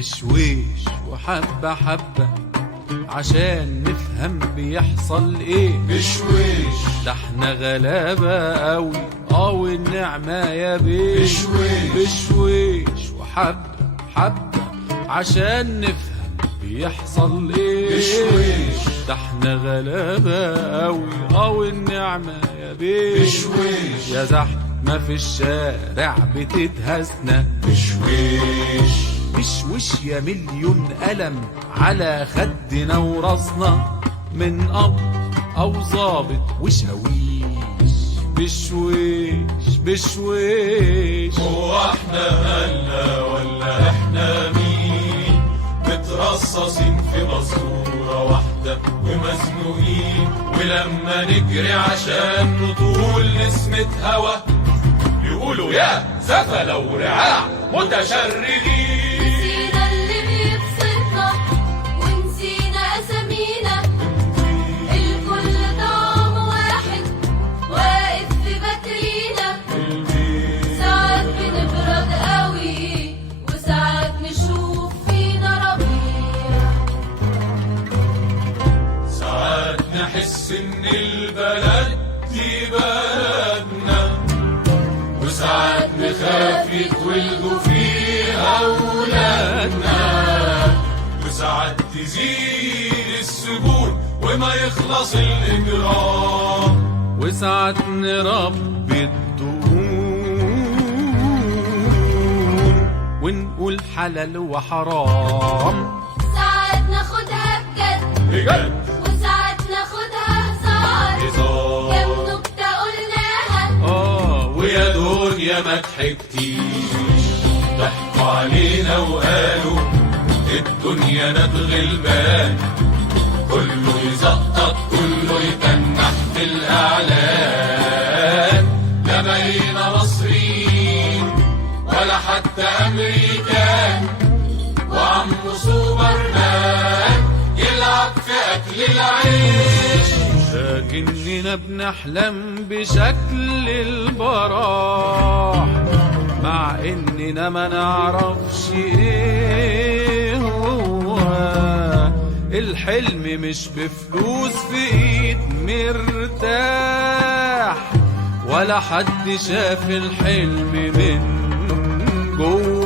بشويش وحبة حبة عشان نفهم بيحصل ايه. بشويش ده احنا غلابة قوي والنعمة يا بيه. بشويش بشويش وحبة حبة عشان نفهم بيحصل ايه. بشويش ده احنا غلابة قوي والنعمة يا بيه. بشويش يا زحمة في الشارع بتدهسنا. بشويش بشوش يا مليون قلم على خدنا وراسنا من أب أو ظابط وشاويش. بشويش بشويش هو احنا مالنا ولا احنا مين؟ مترصصين في ماسورة واحدة ومزنوقين، ولما نجري عشان نطول نسمة هوا يقولوا يا سفلة ورعاع متشردين. نسينا اللي بيبسطنا ونسينا أسامينا، الكل طعم واحد واقف في باترينا. ساعات بنبرد قوي وساعات نشوف فينا ربيع، ساعات نحس ان البلد دي بلدنا، وساعات نخاف يتولدوا فيها أولادنا، وساعات تزيد السجون وما يخلص الإجرام، وساعات نربي الدقون ونقول حلال وحرام. ساعات ناخدها بجد بجد وساعات ناخدها هزار، كم نكتة قلناها ويا دنيا ما ضحكتيش، ضحكوا علينا وقالوا الدنيا ندغ البال، كله يزقط كله يتنح في الإعلان، لا بقينا مصريين ولا حتى أمريكان، وعمو سوبرمان يلعب في أكل العيش. لكننا بنحلم بشكل البراح، مع اننا ما نعرفش ايه هو الحلم. مش بفلوس في ايد مرتاح، ولا حد شاف الحلم من جوه.